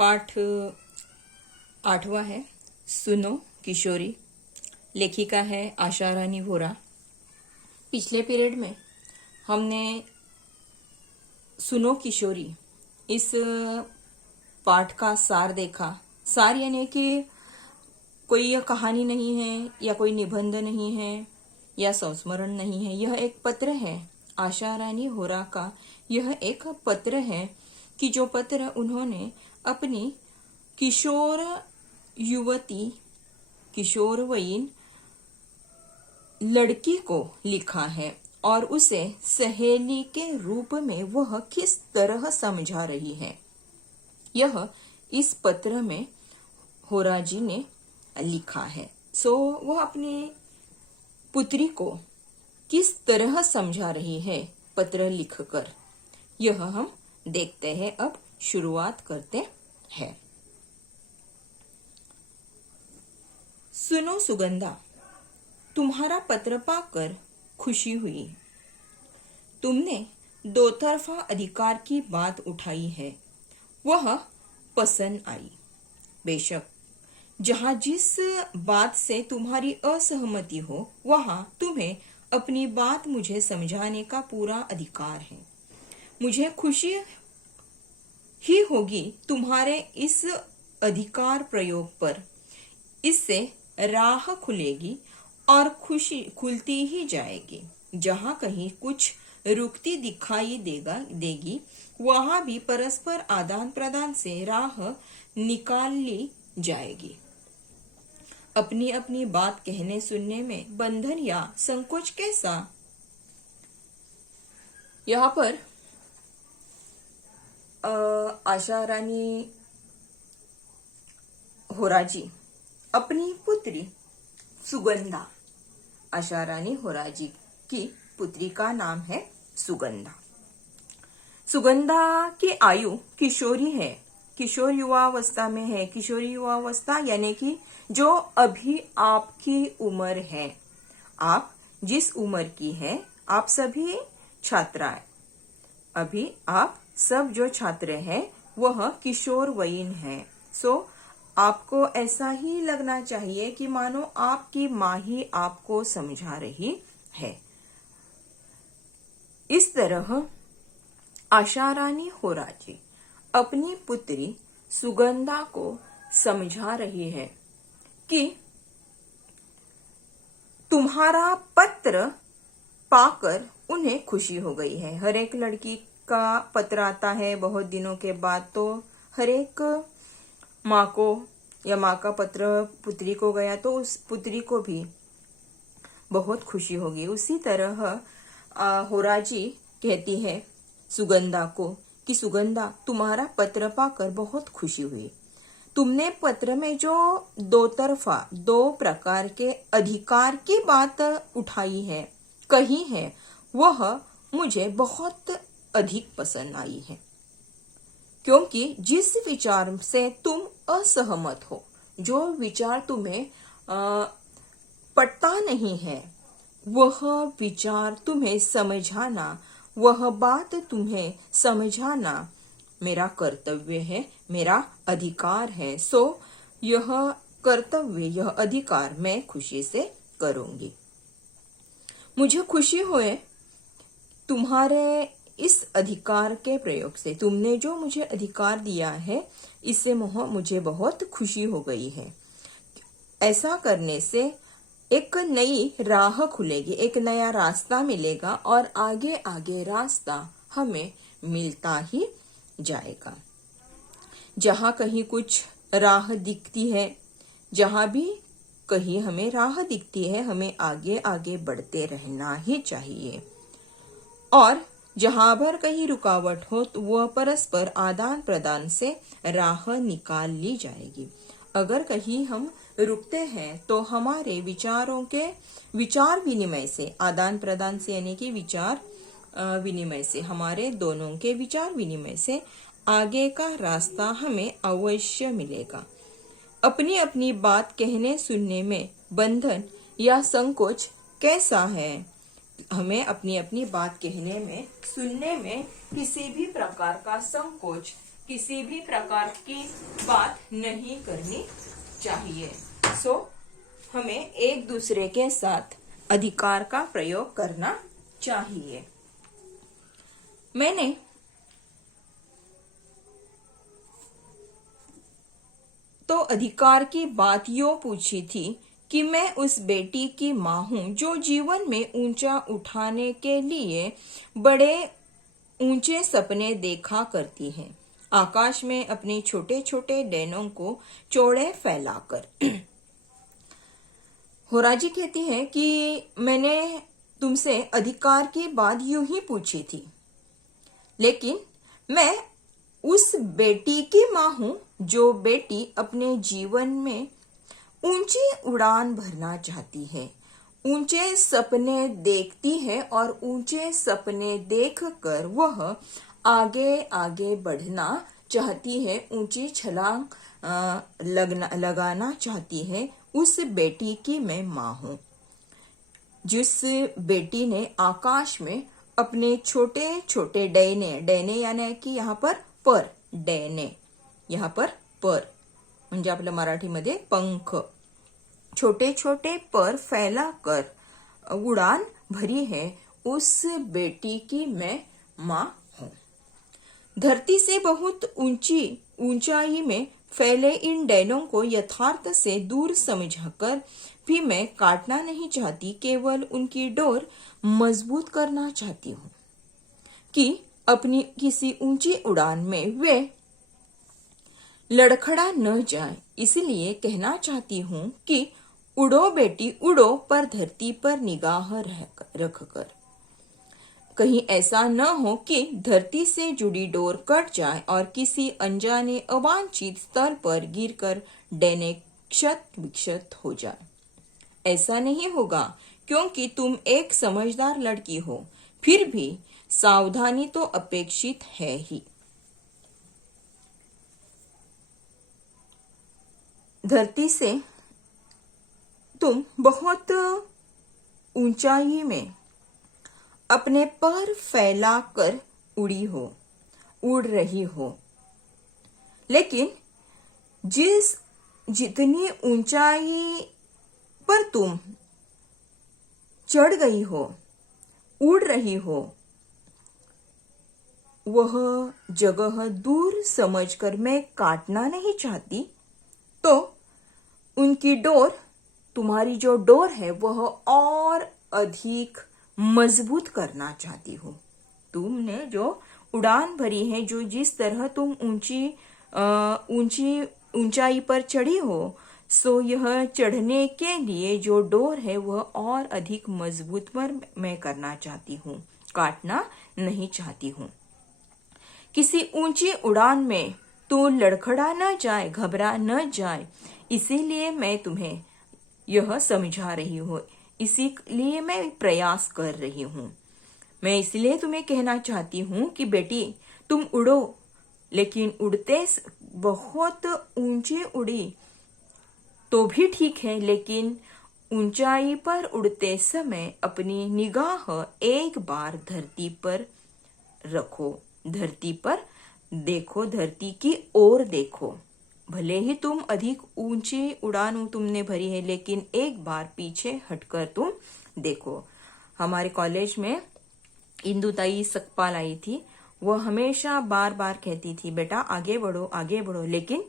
पाठ 8वां है सुनो किशोरी। लेखिका है आशा रानी वोरा। पिछले पीरियड में हमने सुनो किशोरी इस पाठ का सार देखा। सार यानी कि कोई यह कहानी नहीं है या कोई निबंध नहीं है या संस्मरण नहीं है। यह एक पत्र है आशा रानी वोरा का। यह एक पत्र है कि जो पत्र उन्होंने अपनी किशोर युवती किशोरवयीन लड़की को लिखा है और उसे सहेली के रूप में वह किस तरह समझा रही है, यह इस पत्र में वोरा जी ने लिखा है। वह अपनी पुत्री को किस तरह समझा रही है पत्र लिखकर, यह हम देखते हैं। अब शुरुआत करते हैं। सुनो सुगंधा, तुम्हारा पत्र पाकर खुशी हुई। तुमने दो तरफा अधिकार की बात उठाई है, वह पसंद आई। बेशक जहां जिस बात से तुम्हारी असहमति हो वहां तुम्हें अपनी बात मुझे समझाने का पूरा अधिकार है। मुझे खुशी ही होगी तुम्हारे इस अधिकार प्रयोग पर। इससे राह खुलेगी और खुशी खुलती ही जाएगी। जहां कहीं कुछ रुकती दिखाई देगी वहां भी परस्पर आदान प्रदान से राह निकाल ली जाएगी। अपनी अपनी बात कहने सुनने में बंधन या संकोच कैसा? यहाँ पर आशा रानी वोरा जी अपनी पुत्री सुगंधा, आशा रानी वोरा जी की पुत्री का नाम है सुगंधा। सुगंधा की आयु किशोरी है, किशोर युवावस्था में है। किशोरी युवावस्था यानी कि जो अभी आपकी उम्र है। आप जिस उम्र की है, आप सभी छात्राएं, अभी आप सब जो छात्र हैं वह किशोर वयीन है। आपको ऐसा ही लगना चाहिए कि मानो आपकी माँ ही आपको समझा रही है। इस तरह आशा रानी वोरा जी अपनी पुत्री सुगंधा को समझा रही है कि तुम्हारा पत्र पाकर उन्हें खुशी हो गई है। हर एक लड़की का पत्र आता है बहुत दिनों के बाद, तो हर एक माँ को या माँ का पत्र पुत्री को गया तो उस पुत्री को भी बहुत खुशी होगी। उसी तरह वोरा जी कहती है सुगंधा को कि सुगंधा, तुम्हारा पत्र पाकर बहुत खुशी हुई। तुमने पत्र में जो दो तरफा दो प्रकार के अधिकार की बात उठाई है, कही है, वह मुझे बहुत अधिक पसंद आई है। क्योंकि जिस विचार से तुम असहमत हो, जो विचार तुम्हें पटता नहीं है, वह विचार तुम्हें समझाना, वह बात तुम्हें समझाना मेरा कर्तव्य है, मेरा अधिकार है। यह कर्तव्य, यह अधिकार मैं खुशी से करूंगी। मुझे खुशी होए तुम्हारे इस अधिकार के प्रयोग से। तुमने जो मुझे अधिकार दिया है, इससे मुझे बहुत खुशी हो गई है। ऐसा करने से एक नई राह खुलेगी, एक नया रास्ता मिलेगा और आगे आगे रास्ता हमें मिलता ही जाएगा। जहां कहीं कुछ राह दिखती है, जहां भी कहीं हमें राह दिखती है, हमें आगे आगे बढ़ते रहना ही चाहिए। और जहां पर कहीं रुकावट हो तो वह परस्पर आदान प्रदान से राह निकाल ली जाएगी। अगर कहीं हम रुकते हैं तो हमारे विचारों के विचार विनिमय से, आदान प्रदान से यानी कि विचार विनिमय से, हमारे दोनों के विचार विनिमय से आगे का रास्ता हमें अवश्य मिलेगा। अपनी अपनी बात कहने सुनने में बंधन या संकोच कैसा है? हमें अपनी अपनी बात कहने में, सुनने में किसी भी प्रकार का संकोच, किसी भी प्रकार की बात नहीं करनी चाहिए। सो हमें एक दूसरे के साथ अधिकार का प्रयोग करना चाहिए। मैंने तो अधिकार की बात यूं पूछी थी कि मैं उस बेटी की माँ हूं जो जीवन में ऊंचा उठाने के लिए बड़े ऊंचे सपने देखा करती है, आकाश में अपने छोटे छोटे डैनों को चौड़े फैलाकर। होराजी कहती है कि मैंने तुमसे अधिकार की बात यूं ही पूछी थी, लेकिन मैं उस बेटी की माँ हूं जो बेटी अपने जीवन में ऊंची उड़ान भरना चाहती है, ऊंचे सपने देखती है और ऊंचे सपने देखकर वह आगे आगे बढ़ना चाहती है, ऊंची छलांग लगाना चाहती है। उस बेटी की मैं माँ हूं जिस बेटी ने आकाश में अपने छोटे छोटे डैने यानी की यहाँ पर डैने, यहाँ पर म्हणजे आपल्या मराठीमध्ये पंख, छोटे छोटे पर फैलाकर उड़ान भरी है, उस बेटी की मैं माँ हूँ। धरती से बहुत ऊंचाई में फैले इन डैनों को यथार्थ से दूर समझकर भी मैं काटना नहीं चाहती, केवल उनकी डोर मजबूत करना चाहती हूँ कि अपनी किसी ऊंची उड़ान में वे लड़खड़ा न जाए। इसलिए कहना चाहती हूँ कि उड़ो बेटी उड़ो, पर धरती पर निगाह रखकर। कहीं ऐसा न हो कि धरती से जुड़ी डोर कट जाए और किसी अनजाने अवांछित स्थल पर गिरकर डैने क्षत विक्षत हो जाए। ऐसा नहीं होगा क्योंकि तुम एक समझदार लड़की हो, फिर भी सावधानी तो अपेक्षित है ही। धरती से तुम बहुत ऊंचाई में अपने पर फैलाकर उड़ रही हो, लेकिन जितनी ऊंचाई पर तुम चढ़ गई हो, उड़ रही हो, वह जगह दूर समझकर मैं काटना नहीं चाहती, तो उनकी डोर, तुम्हारी जो डोर है वह और अधिक मजबूत करना चाहती हूँ। तुमने जो उड़ान भरी है, जो जिस तरह तुम ऊंचाई पर चढ़ी हो, सो यह चढ़ने के लिए जो डोर है वह और अधिक मजबूत पर मैं करना चाहती हूँ, काटना नहीं चाहती हूँ। किसी ऊंची उड़ान में तो लड़खड़ा न जाए, घबरा न जाए, इसीलिए मैं तुम्हें यह समझा रही हूँ, इसीलिए मैं प्रयास कर रही हूँ। मैं इसलिए तुम्हें कहना चाहती हूँ कि बेटी तुम उड़ो, लेकिन उड़ते बहुत ऊंची उड़ी तो भी ठीक है, लेकिन ऊंचाई पर उड़ते समय अपनी निगाह एक बार धरती पर रखो, धरती पर देखो, धरती की ओर देखो। भले ही तुम अधिक ऊंची उड़ान तुमने भरी है, लेकिन एक बार पीछे हटकर तुम देखो। हमारे कॉलेज में इंदुताई सकपाल आई थी, वह हमेशा बार बार कहती थी, बेटा आगे बढ़ो, लेकिन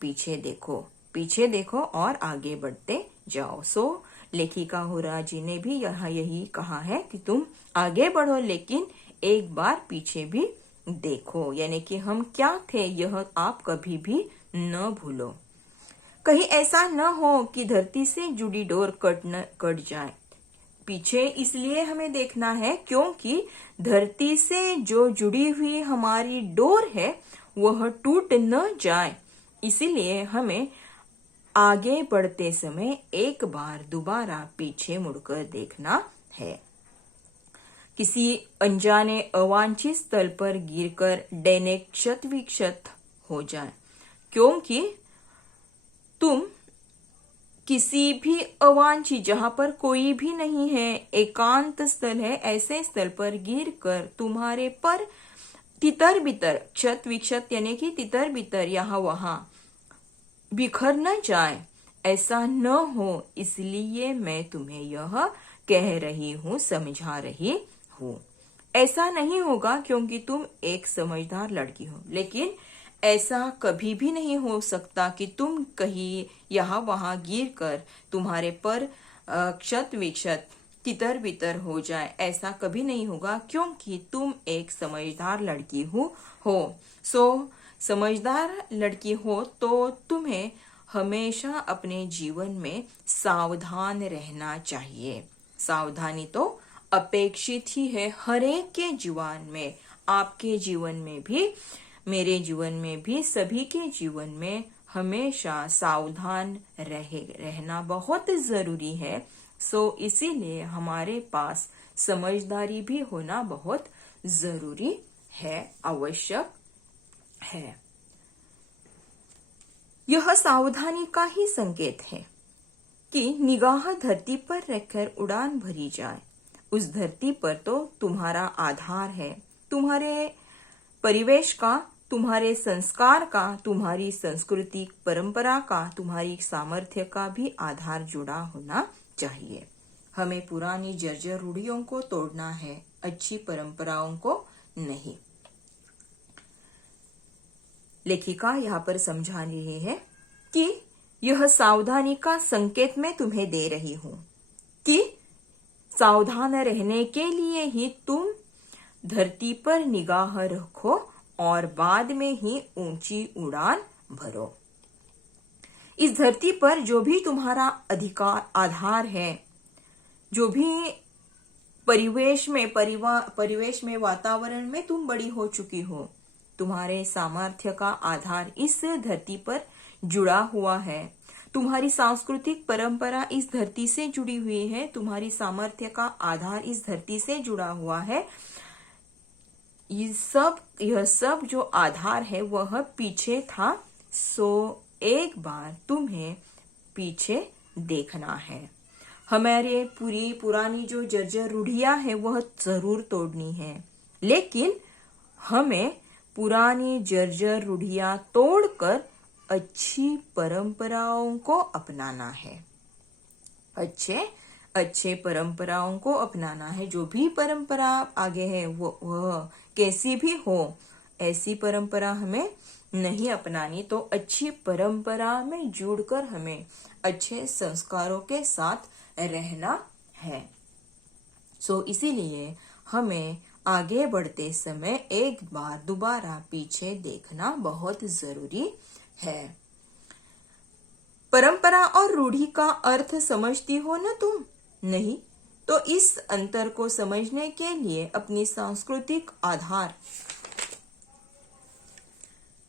पीछे देखो और आगे बढ़ते जाओ। सो लेखिका होराजी ने भी यहाँ यही कहा है कि तुम आगे बढ़ो, लेकिन एक बार पीछे भी देखो, यानी कि हम क्या थे यह आप कभी भी न भूलो। कहीं ऐसा न हो कि धरती से जुड़ी डोर कट जाए। पीछे इसलिए हमें देखना है क्योंकि धरती से जो जुड़ी हुई हमारी डोर है वह टूट न जाए, इसीलिए हमें आगे बढ़ते समय एक बार दोबारा पीछे मुड़कर देखना है। किसी अनजाने अवांछित स्थल पर गिरकर डैने क्षत विक्षत हो जाए, क्योंकि तुम किसी भी अवांछित, जहां पर कोई भी नहीं है, एकांत स्थल है, ऐसे स्थल पर गिरकर तुम्हारे पर तितर बितर, क्षत विक्षत यानी कि तितर बितर यहाँ वहां बिखर न जाए, ऐसा न हो, इसलिए मैं तुम्हें यह कह रही हूँ, समझा रही हूँ। ऐसा नहीं होगा क्योंकि तुम एक समझदार लड़की हो, लेकिन ऐसा कभी भी नहीं हो सकता कि तुम कहीं यहाँ वहां गिर कर तुम्हारे पर क्षत विक्षत तितर बितर हो जाए। ऐसा कभी नहीं होगा क्योंकि तुम एक समझदार लड़की हो। समझदार लड़की हो तो तुम्हें हमेशा अपने जीवन में सावधान रहना चाहिए। सावधानी तो अपेक्षित ही है हर एक के जीवन में, आपके जीवन में भी, मेरे जीवन में भी, सभी के जीवन में हमेशा सावधान रहना बहुत जरूरी है। इसीलिए हमारे पास समझदारी भी होना बहुत जरूरी है, आवश्यक है। यह सावधानी का ही संकेत है कि निगाह धरती पर रखकर उड़ान भरी जाए। उस धरती पर तो तुम्हारा आधार है, तुम्हारे परिवेश का, तुम्हारे संस्कार का, तुम्हारी सांस्कृतिक परंपरा का, तुम्हारी सामर्थ्य का भी आधार जुड़ा होना चाहिए। हमें पुरानी जर्जर रूढ़ियों को तोड़ना है, अच्छी परंपराओं को नहीं। लेखिका यहाँ पर समझा रही है कि यह सावधानी का संकेत मैं तुम्हें दे रही हूं कि सावधान रहने के लिए ही तुम धरती पर निगाह रखो और बाद में ही ऊंची उड़ान भरो। इस धरती पर जो भी तुम्हारा अधिकार आधार है, जो भी परिवेश में वातावरण में तुम बड़ी हो चुकी हो, तुम्हारे सामर्थ्य का आधार इस धरती पर जुड़ा हुआ है। तुम्हारी सांस्कृतिक परंपरा इस धरती से जुड़ी हुई है, तुम्हारी सामर्थ्य का आधार इस धरती से जुड़ा हुआ है। यह सब जो आधार है वह पीछे था। एक बार तुम्हें पीछे देखना है। हमारे पुरानी जो जर्जर रूढ़ियां है वह जरूर तोड़नी है, लेकिन हमें पुरानी जर्जर रूढ़ियां तोड़कर अच्छी परंपराओं को अपनाना है। अच्छे परंपराओं को अपनाना है। जो भी परंपरा आगे है वह कैसी भी हो, ऐसी परंपरा हमें नहीं अपनानी। तो अच्छी परंपरा में जुड़कर हमें अच्छे संस्कारों के साथ रहना है। इसीलिए हमें आगे बढ़ते समय एक बार दोबारा पीछे देखना बहुत जरूरी है। परंपरा और रूढ़ी का अर्थ समझती हो ना तुम? नहीं तो इस अंतर को समझने के लिए अपनी सांस्कृतिक आधार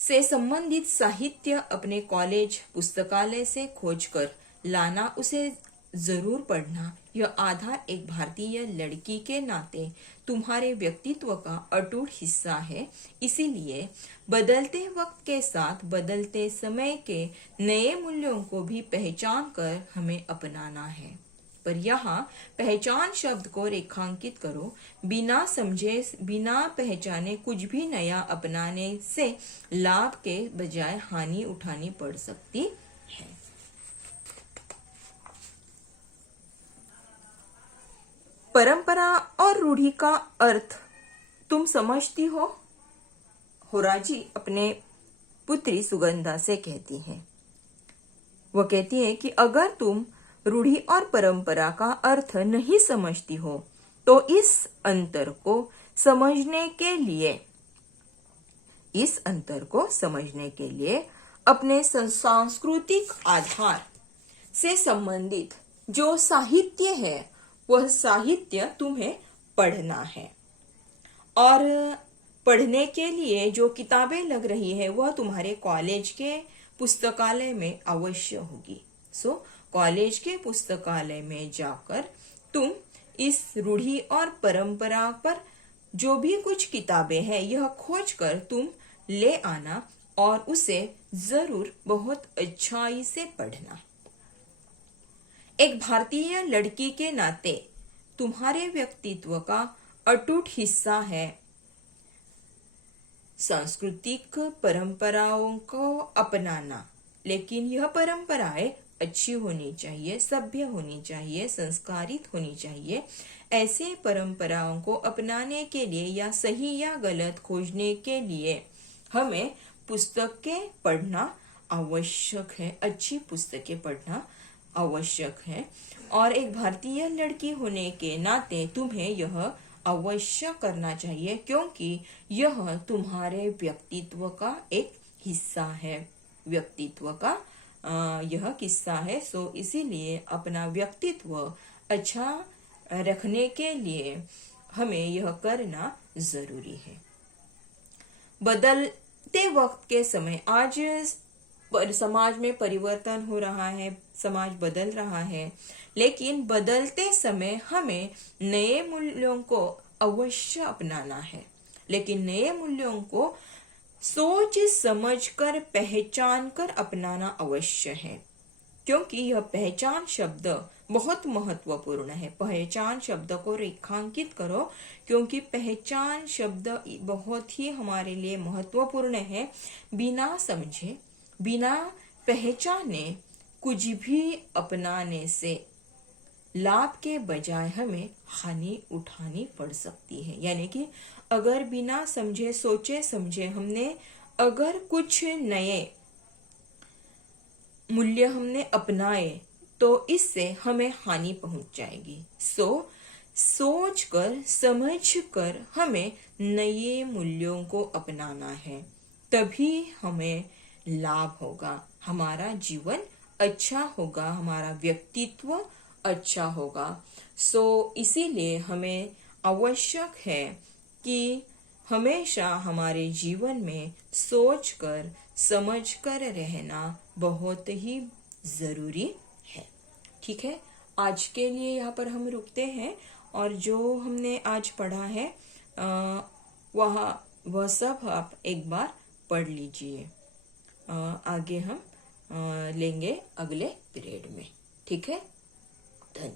से संबंधित साहित्य अपने कॉलेज पुस्तकालय से खोजकर लाना, उसे जरूर पढ़ना। यह आधार एक भारतीय लड़की के नाते तुम्हारे व्यक्तित्व का अटूट हिस्सा है। इसीलिए बदलते वक्त के साथ बदलते समय के नए मूल्यों को भी पहचान कर हमें अपनाना है। पर यहाँ पहचान शब्द को रेखांकित करो। बिना समझे, बिना पहचाने कुछ भी नया अपनाने से लाभ के बजाय हानि उठानी पड़ सकती है। परंपरा और रूढ़ी का अर्थ तुम समझती हो? होराजी अपने पुत्री सुगंधा से कहती है। वह कहती है कि अगर तुम रूढ़ी और परंपरा का अर्थ नहीं समझती हो तो इस अंतर को समझने के लिए अपने सांस्कृतिक आधार से संबंधित जो साहित्य है वह साहित्य तुम्हें पढ़ना है। और पढ़ने के लिए जो किताबें लग रही है वह तुम्हारे कॉलेज के पुस्तकालय में अवश्य होगी। कॉलेज के पुस्तकालय में जाकर तुम इस रूढ़ी और परंपरा पर जो भी कुछ किताबें हैं यह खोज कर तुम ले आना और उसे जरूर बहुत अच्छाई से पढ़ना। एक भारतीय लड़की के नाते तुम्हारे व्यक्तित्व का अटूट हिस्सा है सांस्कृतिक परंपराओं को अपनाना, लेकिन यह परंपराएं अच्छी होनी चाहिए, सभ्य होनी चाहिए, संस्कारित होनी चाहिए। ऐसे परंपराओं को अपनाने के लिए या सही या गलत खोजने के लिए हमें पुस्तकें पढ़ना आवश्यक है, अच्छी पुस्तकें पढ़ना आवश्यक है। और एक भारतीय लड़की होने के नाते तुम्हें यह अवश्य करना चाहिए, क्योंकि यह तुम्हारे व्यक्तित्व का एक हिस्सा है, व्यक्तित्व का यह किस्सा है। सो इसीलिए अपना व्यक्तित्व अच्छा रखने के लिए हमें यह करना जरूरी है। बदलते वक्त के समय आज समाज में परिवर्तन हो रहा है, समाज बदल रहा है, लेकिन बदलते समय हमें नए मूल्यों को अवश्य अपनाना है। लेकिन नए मूल्यों को सोच समझ कर पहचान कर अपनाना अवश्य है, क्योंकि यह पहचान शब्द बहुत महत्वपूर्ण है। पहचान शब्द को रेखांकित करो, क्योंकि पहचान शब्द बहुत ही हमारे लिए महत्वपूर्ण है। बिना समझे, बिना पहचाने कुछ भी अपनाने से लाभ के बजाय हमें हानि उठानी पड़ सकती है। यानी कि अगर बिना समझे, सोचे समझे हमने अगर कुछ नए मूल्य हमने अपनाए तो इससे हमें हानि पहुंच जाएगी। सोच कर समझ कर हमें नए मूल्यों को अपनाना है, तभी हमें लाभ होगा, हमारा जीवन अच्छा होगा, हमारा व्यक्तित्व अच्छा होगा। इसीलिए हमें आवश्यक है कि हमेशा हमारे जीवन में सोच कर समझ कर रहना बहुत ही जरूरी है। ठीक है, आज के लिए यहाँ पर हम रुकते हैं, और जो हमने आज पढ़ा है वह सब आप एक बार पढ़ लीजिए। आगे हम लेंगे अगले पीरियड में। ठीक है, धन्यवाद।